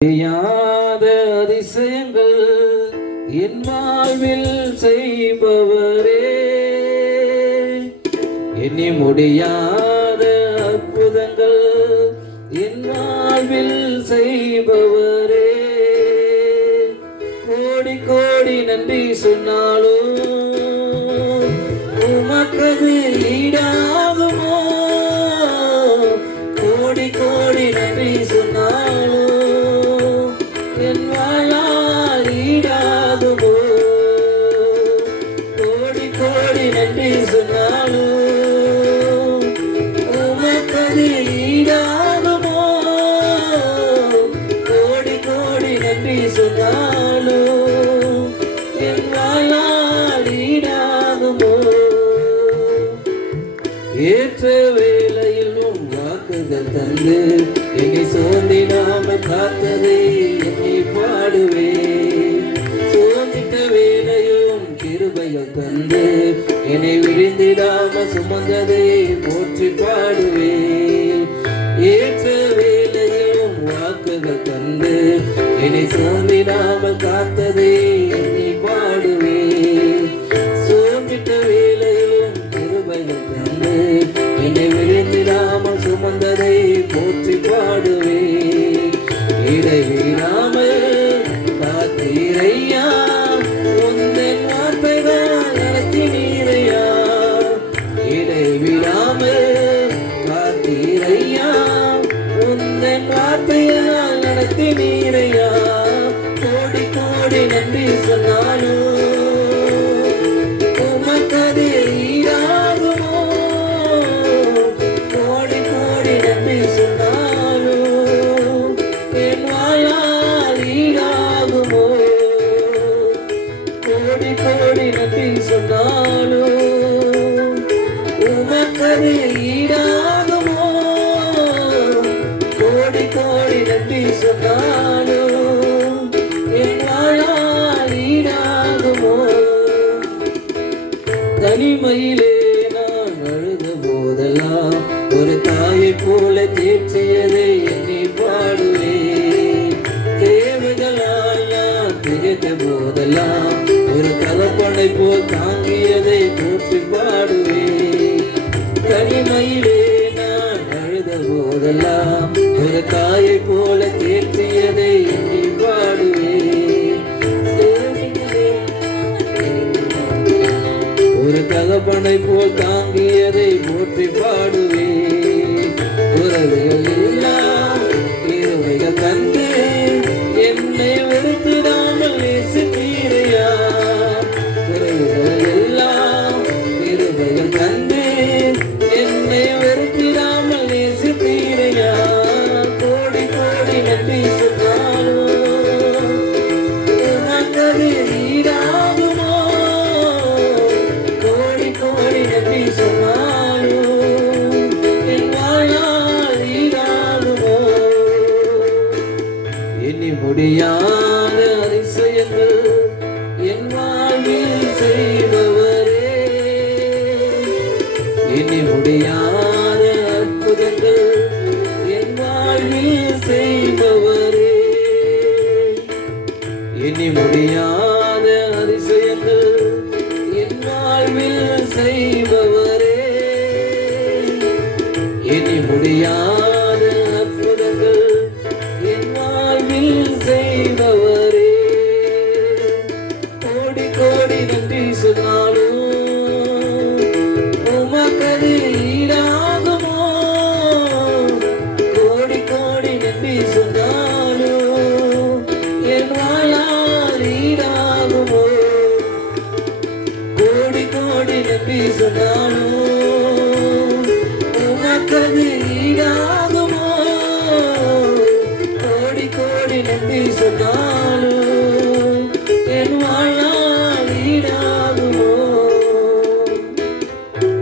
முடியாத அதிசயங்கள் என் வாழ்வில் செய்பவரே, எண்ணி முடியாத அற்புதங்கள் என் வாழ்வில் செய்பவரே. கோடி கோடி நன்றி சொன்னாலும் உமக்கது ஈடாகுமோ? கோடி கோடி நன்றி சொன்னாலும் என் வாழால் ஈடாகுமோ? கோடி கோடி நன்றி சொன்னாலும் உமக்கது ஈடாகுமோ? கோடி கோடி நன்றி சொன்னாலும் என் வாழால் ஈடாகுமோ? ஏற்ற வேளையிலும் வாக்குகள் தந்து என்னை சோர்ந்திடாமல் காத்ததே என்னை பாடுவே. சோர்ந்திட்ட வேளையும் கிருபைகள் தந்து என்னை விழுந்திடாமல் சுமந்ததே போற்றி பாடுவே. ஏற்ற வேளையிலும் வாக்குகள் தந்து என்னை சோர்ந்திடாமல் காத்ததே என்னை பாடுவே. சோர்ந்திட்ட வேளையும் கிருபைகள் தந்து என்னை விழுந்திடாமல் சுமந்ததை போற்றி பாடுவே. இடைவிடாமல் காத்தீரையா, உந்தன் வார்த்தைகள் நடத்தினீரையா. இடைவிடாமல் காத்தீரையா, உந்தன் வார்த்தைகள் நடத்தினீரையா. கோடி கோடி நன்றி சொன்னாலும் உமக்கது ஈடாகுமோ? கோடி கோடி நன்றி சொன்னாலும் என் வாயால் ஈடாகுமோ? கோடி கோடி நன்றி சொன்னாலும் உமக்கது ஈடாகுமோ? கோடி கோடி நன்றி சொன்னாலும் என் வாயால் ஈடாகுமோ? தனிமையிலே நான் அழுத போதெல்லாம் ஒரு தாயை போல தேற்றியதை எண்ணி பாடுவே. தேவைகளால் நான் திகைத்த போதெல்லாம் ஒரு தகப்பனை போல் தாங்கியதை போற்றி பாடுவே. தனிமையிலே நான் அழுத போதெல்லாம் ஒரு தாயை போல தேற்றியதை எண்ணி பாடுவே. ஒரு தகப்பனை போல் தாங்கியதை போற்றி பாடுவே. உறவுகள் எல்லாம் இருவைகள் தந்து என்னை வெறுத்திடாமல் நேசித்தீரையா. உறவுகள் எல்லாம் இருவைகள் தந்து என்னை வெறுத்திடாமல் நேசித்தீரையா. கோடி கோடி நன்றி சொன்னாலும் உமக்கது ஈடாகுமோ? கோடி கோடி நன்றி சொன்னாலும் என் வாழால் ஈடாகுமோ? எண்ணி முடியாத அதிசயங்கள் என் வாழ்வில் செய்பவரே, எண்ணி முடியாத அற்புதங்கள் என் வாழ்வில் செய்பவரே. எண்ணி முடியாத அதிசயங்கள் என் வாழ்வில் செய்பவரே. எண்ணி முடியாத அற்புதங்கள் என் வாழ்வில் செய்பவரே. கோடி கோடி நன்றி சொன்னாலும் உமக்கது ஈடாகுமோ? கோடி கோடி நன்றி சொன்னாலும் என் வாழால் ஈடாகுமோ? கோடி கோடி நன்றி சொன்னாலும் உமக்கது ஈடாகுமோ? கோடி கோடி நன்றி சொன்னாலும்